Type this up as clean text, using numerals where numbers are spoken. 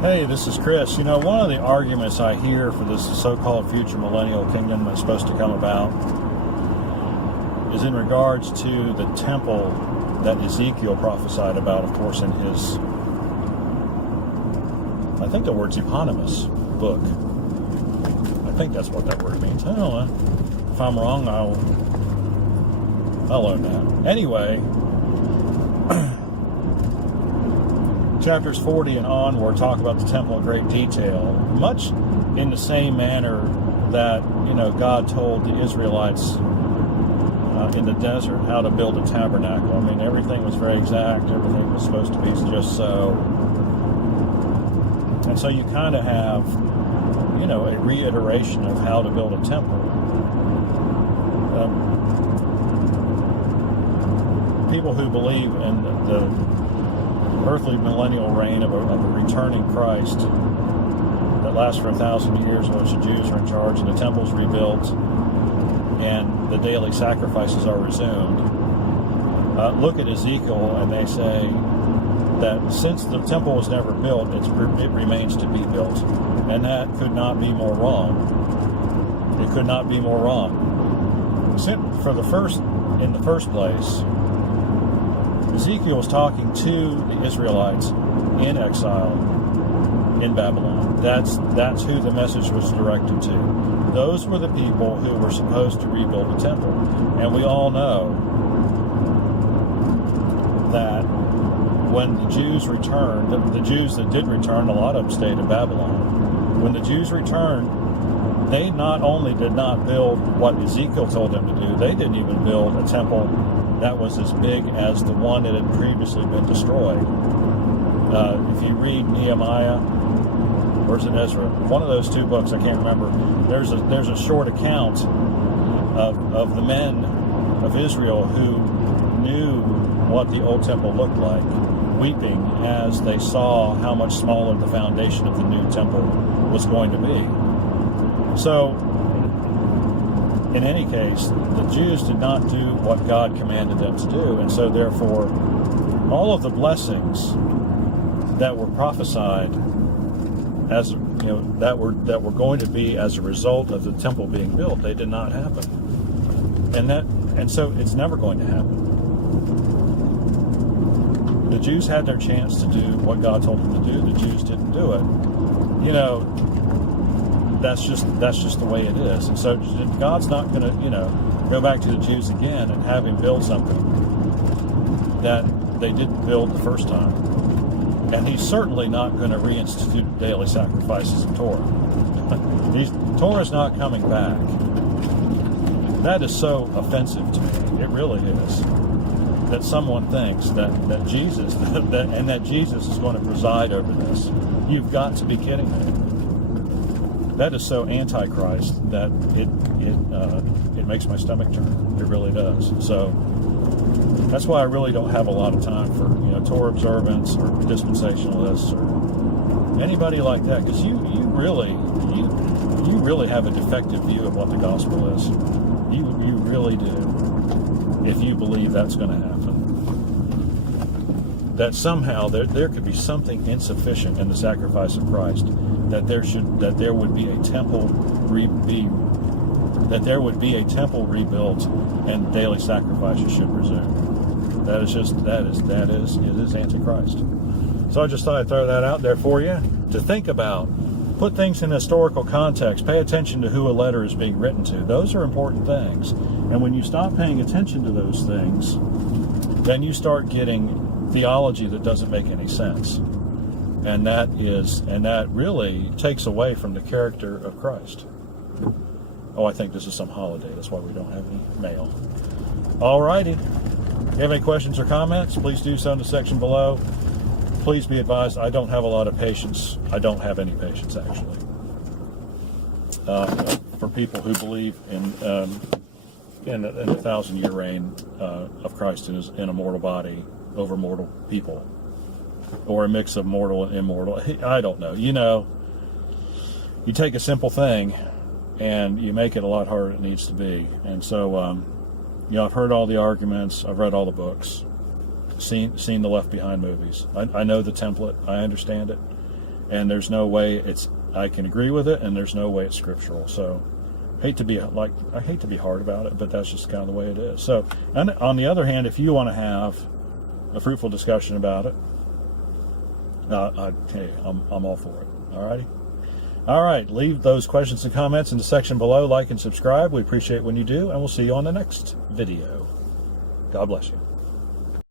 Hey, this is Chris. One of the arguments I hear for this so-called future millennial kingdom that's supposed to come about is in regards to the temple that Ezekiel prophesied about, of course, in his, I think the word's eponymous book. I think that's what that word means. I don't know. If I'm wrong, I'll learn that. Anyway, chapters 40 and onward talk about the temple in great detail, much in the same manner that, God told the Israelites in the desert how to build a tabernacle. I mean, everything was very exact. Everything was supposed to be just so. And so you kind of have, a reiteration of how to build a temple. People who believe in the earthly millennial reign of a returning Christ that lasts for 1,000 years, in which the Jews are in charge and the temple's rebuilt and the daily sacrifices are resumed, look at Ezekiel and they say that since the temple was never built, it remains to be built. And that could not be more wrong. It could not be more wrong. In the first place, Ezekiel was talking to the Israelites in exile in Babylon. That's who the message was directed to. Those were the people who were supposed to rebuild the temple. And we all know that when the Jews returned, the Jews that did return, a lot of them stayed in Babylon. When the Jews returned, they not only did not build what Ezekiel told them to do, they didn't even build a temple that was as big as the one that had previously been destroyed. If you read Nehemiah, or is it Ezra? One of those two books, I can't remember. There's a short account of the men of Israel who knew what the old temple looked like, weeping as they saw how much smaller the foundation of the new temple was going to be. So, in any case, the Jews did not do what God commanded them to do, and so therefore, all of the blessings that were prophesied as that were going to be as a result of the temple being built, they did not happen, and so it's never going to happen. The Jews had their chance to do what God told them to do. The Jews didn't do it. That's just the way it is. And so God's not going to, go back to the Jews again and have him build something that they didn't build the first time. And he's certainly not going to reinstitute daily sacrifices in Torah. Torah's not coming back. That is so offensive to me. It really is. That someone thinks that Jesus that Jesus is going to preside over this. You've got to be kidding me. That is so antichrist that it makes my stomach turn. It really does. So that's why I really don't have a lot of time for Torah observants or dispensationalists or anybody like that, because you really have a defective view of what the gospel is. You really do. If you believe that's going to happen, that somehow there could be something insufficient in the sacrifice of Christ, that there would be a temple rebuilt and daily sacrifices should resume. It is antichrist. So I just thought I'd throw that out there for you to think about. Put things in historical context. Pay attention to who a letter is being written to. Those are important things. And when you stop paying attention to those things, then you start getting theology that doesn't make any sense. And that really takes away from the character of Christ. Oh, I think this is some holiday. That's why we don't have any mail. All righty. If you have any questions or comments, please do so in the section below. Please be advised, I don't have a lot of patience. I don't have any patience, actually, for people who believe in the 1,000-year reign of Christ in a mortal body over mortal people, or a mix of mortal and immortal. I don't know. You take a simple thing and you make it a lot harder than it needs to be. And so, I've heard all the arguments. I've read all the books. Seen the Left Behind movies. I know the template. I understand it. and there's no way I can agree with it, and there's no way it's scriptural. So I hate to be hard about it, but that's just kind of the way it is. So, and on the other hand, if you want to have a fruitful discussion about it, hey, I'm all for it. Alrighty. All right, leave those questions and comments in the section below. Like and subscribe. We appreciate when you do, and we'll see you on the next video. God bless you.